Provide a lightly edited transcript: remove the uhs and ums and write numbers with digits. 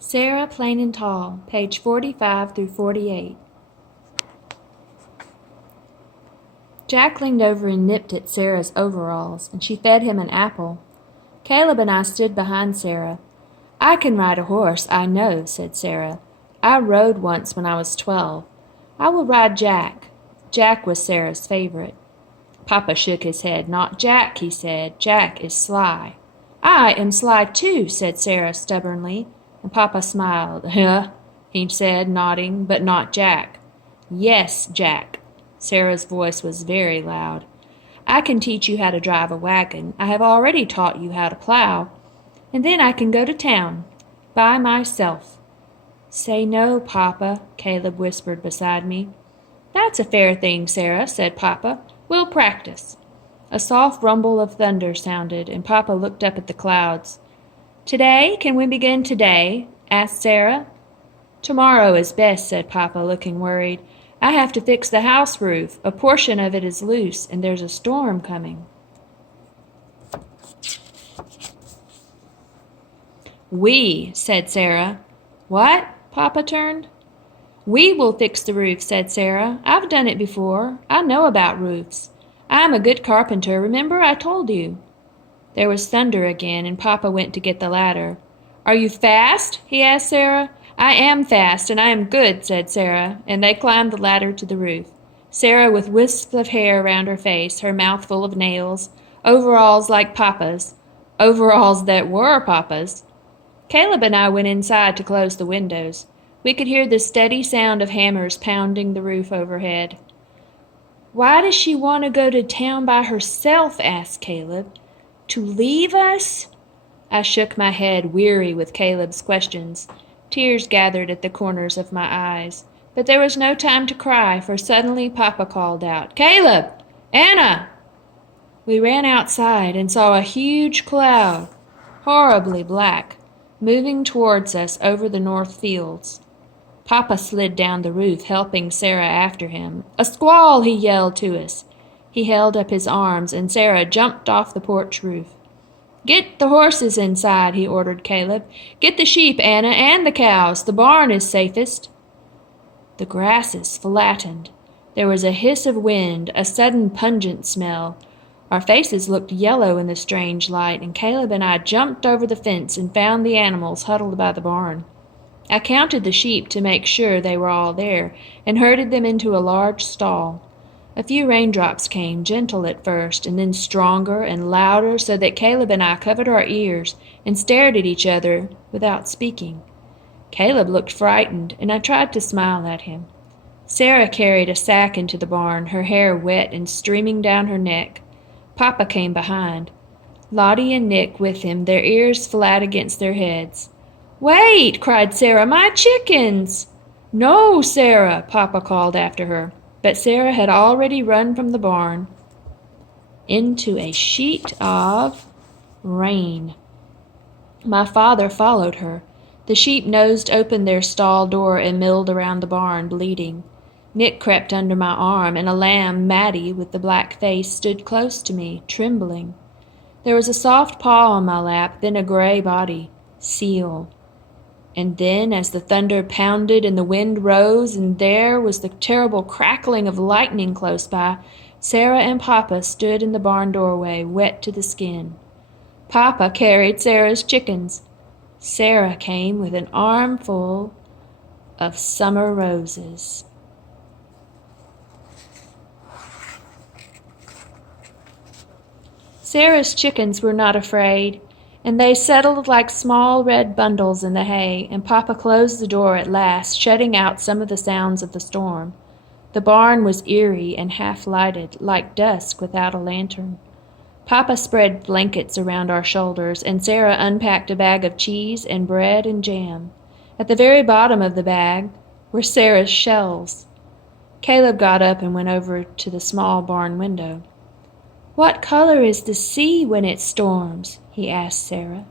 Sarah Plain and Tall, page 45 through 48. Jack leaned over and nipped at Sarah's overalls, and she fed him an apple. Caleb and I stood behind Sarah. "I can ride a horse, I know," said Sarah. "I rode once when I was 12. I will ride Jack." Jack was Sarah's favorite. Papa shook his head. "Not Jack," he said. "Jack is sly." "I am sly too," said Sarah stubbornly, and Papa smiled. "Huh," he said, nodding, "but not Jack." "Yes, Jack." Sarah's voice was very loud. "I can teach you how to drive a wagon. I have already taught you how to plow. And then I can go to town by myself." "Say no, Papa," Caleb whispered beside me. "That's a fair thing, Sarah," said Papa. "We'll practice." A soft rumble of thunder sounded, and Papa looked up at the clouds. "Today? Can we begin today?" asked Sarah. "Tomorrow is best," said Papa, looking worried. "I have to fix the house roof. A portion of it is loose, and there's a storm coming." "We," said Sarah. "What?" Papa turned. "We will fix the roof," said Sarah. "I've done it before. I know about roofs. I am a good carpenter. Remember, I told you." There was thunder again, and Papa went to get the ladder. "Are you fast?" he asked Sarah. "I am fast, and I am good," said Sarah, and they climbed the ladder to the roof. Sarah with wisps of hair around her face, her mouth full of nails, overalls like Papa's, overalls that were Papa's. Caleb and I went inside to close the windows. We could hear the steady sound of hammers pounding the roof overhead. "Why does she want to go to town by herself?" asked Caleb. "To leave us?" I shook my head, weary with Caleb's questions. Tears gathered at the corners of my eyes. But there was no time to cry, for suddenly Papa called out, "Caleb! Anna!" We ran outside and saw a huge cloud, horribly black, moving towards us over the north fields. Papa slid down the roof, helping Sarah after him. "A squall!" he yelled to us. He held up his arms, and Sarah jumped off the porch roof. "Get the horses inside," he ordered Caleb. "Get the sheep, Anna, and the cows. The barn is safest." The grasses flattened. There was a hiss of wind, a sudden pungent smell. Our faces looked yellow in the strange light, and Caleb and I jumped over the fence and found the animals huddled by the barn. I counted the sheep to make sure they were all there, and herded them into a large stall. A few raindrops came, gentle at first, and then stronger and louder, so that Caleb and I covered our ears and stared at each other without speaking. Caleb looked frightened, and I tried to smile at him. Sarah carried a sack into the barn, her hair wet and streaming down her neck. Papa came behind, Lottie and Nick with him, their ears flat against their heads. "Wait!" cried Sarah. "My chickens!" "No, Sarah!" Papa called after her. But Sarah had already run from the barn into a sheet of rain. My father followed her. The sheep nosed open their stall door and milled around the barn, bleating. Nick crept under my arm, and a lamb, Maddie, with the black face, stood close to me, trembling. There was a soft paw on my lap, then a gray body. Seal. And then, as the thunder pounded and the wind rose, and there was the terrible crackling of lightning close by, Sarah and Papa stood in the barn doorway, wet to the skin. Papa carried Sarah's chickens. Sarah came with an armful of summer roses. Sarah's chickens were not afraid, and they settled like small red bundles in the hay, and Papa closed the door at last, shutting out some of the sounds of the storm. The barn was eerie and half-lighted, like dusk without a lantern. Papa spread blankets around our shoulders, and Sarah unpacked a bag of cheese and bread and jam. At the very bottom of the bag were Sarah's shells. Caleb got up and went over to the small barn window. "What color is the sea when it storms?" he asked Sarah.